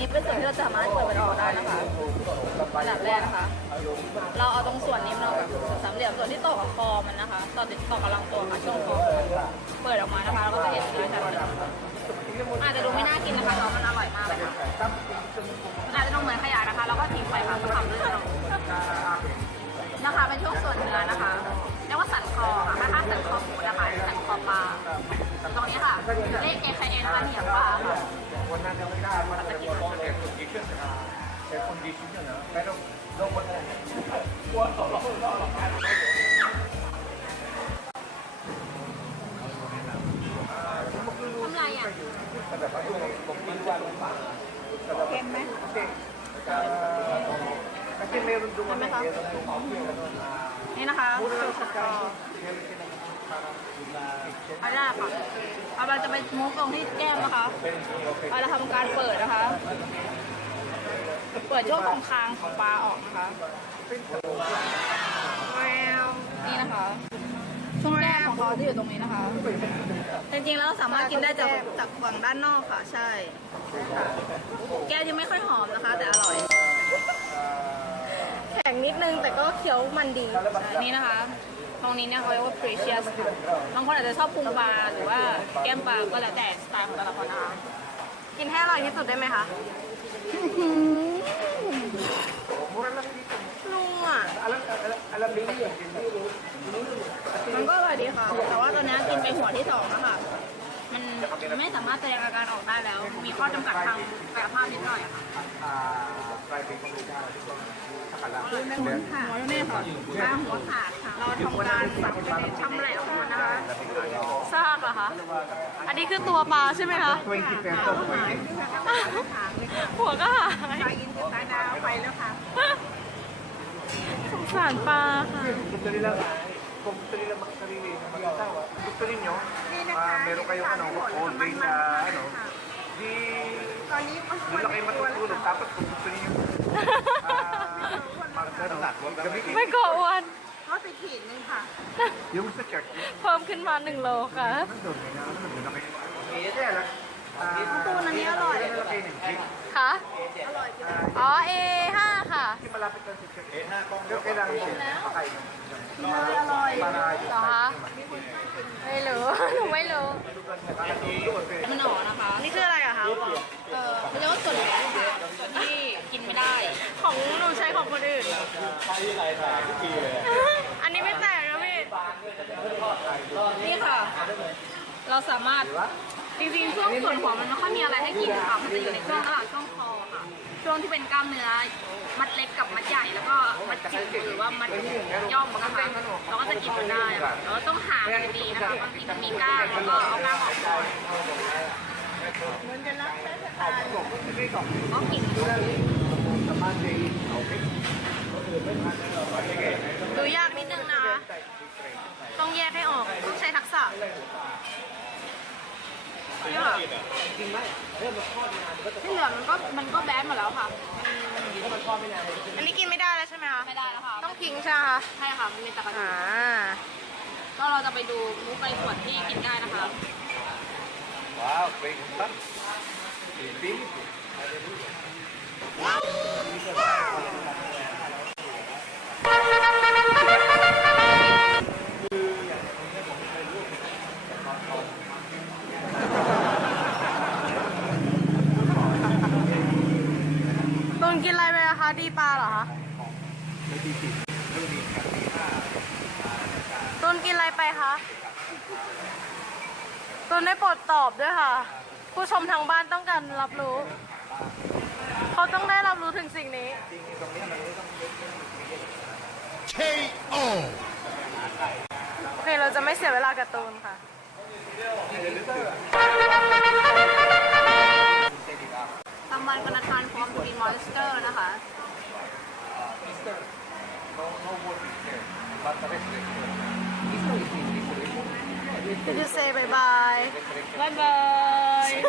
นี้เป็นส่วนที่เราสามารถเปิดมันออกได้นะคะอันดับแรกนะคะ เราเอาตรงส่วนนี้มันออกแบบส่วนสามเหลี่ยมส่วนที่ต่อกับคอมันนะคะต่อติดต่อกับลำตัวค่ะช่วงคอเปิดออกมานะคะเราก็จะเห็นเนื้อชัดเลยอาจจะดูไม่น่ากิน è condizionata, però dopo ทำไรอะเค็มไหม perché meron doon เห็นไหมคะนี่นะคะคือสันคออันแรกค่ะเอาเราจะไปมุกตรงที่แก้มนะคะเราจะทำการเปิดนะคะ เปิดช่วงตรงคางของปลาออกนะคะแววนี่นะคะ ช่วงแรกของเขาที่อยู่ตรงนี้นะคะ จริงๆแล้วสามารถกินได้จากจากฝั่งด้านนอกค่ะ ใช่ค่ะแก้วยังไม่ค่อยหอมนะคะ แต่อร่อย แข็งนิดนึงแต่ก็เคี้ยวมันดีอันนี้นะคะ ตรงนี้เนี่ยเขาเรียกว่า precious บางคนอาจจะชอบพุงปลาหรือว่าแก้มปลาก็แล้วแต่สไตล์ของแต่ละคนนะคะกินให้อร่อยที่สุดได้ไหมคะ ลุงอะ alam alam alam nila yun. มันก็อร่อยดีค่ะ แต่ว่าตอนนี้กินไปหัวที่สองแล้วค่ะ มันไม่สามารถแสดงอาการออกได้แล้ว มีข้อจำกัดทางกายภาพนิดหน่อยอะค่ะ Ah, private community dito sa Kala. หัวนี่ค่ะปลาหัวขาดค่ะ เราทำการสับไปในชำแหละออกมานะคะซากเหรอคะ อันนี้คือตัวปลาใช่ไหมคะ20 pesos pwede. หัวก็หาย ปลายินจะตายดาวไปแล้วค่ะ สงสารปลาค่ะ Gusto nila, kung gusto nila magsarili na mag-asawa, gusto ninyo, ah, meron kayong ano, all day na ano, di, ตอนนี้มัน doon lang kayo matutulog. Tapos kung gusto ninyo, ah, mag, ano, gamitin. ไม่ก่ออ้วนก็ไปขีดนึงค่ะ Yung sa church, เพิ่มขึ้นมาหนึ่งโลค่ะ nandun, may na, ano, nandun na kayo. Kaya lang, ah, ตูนอันนี้อร่อย nandun na kayo ng jeep. ค่ะ อร่อยจริง อ๋อ A5 ค่ะ Kasi malapit lang sa church. Pero kailangan mo makain. อร่อย Para เหรอคะไม่รู้หนูไม่รู้มันหนอนะคะ นี่คืออะไรอะคะเออเขาเรียกว่าส่วนเล็กค่ะส่วนที่กินไม่ได้ ของหนูใช้ของคนอื่นอันนี้ไม่แตกนะพี่นี่ค่ะ เราสามารถจริงๆช่วงส่วนหัวมันไม่ค่อยมีอะไรให้กินค่ะมันจะอยู่ในช่วงระหว่างช่วงคอค่ะ ช่วงที่เป็นกล้ามเนื้อมัดเล็กกับมัดใหญ่แล้วก็มัดจิ๋วหรือว่ามัดย่อมนะคะเราก็จะกินมันได้ค่ะเราก็ต้องหามันดีนะคะบางทีมันมีกล้างแล้วก็เอากล้างออกก่อนก็กินดูยากนิดนึงนะคะต้องแยกให้ออก ต้องใช้ทักษะ นี่ค่ะที่เหลือมันก็มันก็แบนหมดแล้วค่ะอันนี้กินไม่ได้แล้วใช่ไหมคะ ไม่ได้แล้วค่ะ ต้องทิ้งใช่ไหมคะใช่ค่ะ มันมีแตะกระดูอ่ากก็เราจะไปดูมุกในส่วนที่กินได้นะคะ Wow, great fun. Pilipino. ตู นกินอะไรไปอะคะ ดีปลาเหรอคะตูนกินอะไรไปคะตูนได้โปรดตอบด้วยค่ะ ผู้ชมทางบ้านต้องการรับรู้ เขาต้องได้รับรู้ถึงสิ่งนี้ KO. โอเค เราจะไม่เสียเวลากับตูนค่ะ Did you say bye-bye? Bye-bye.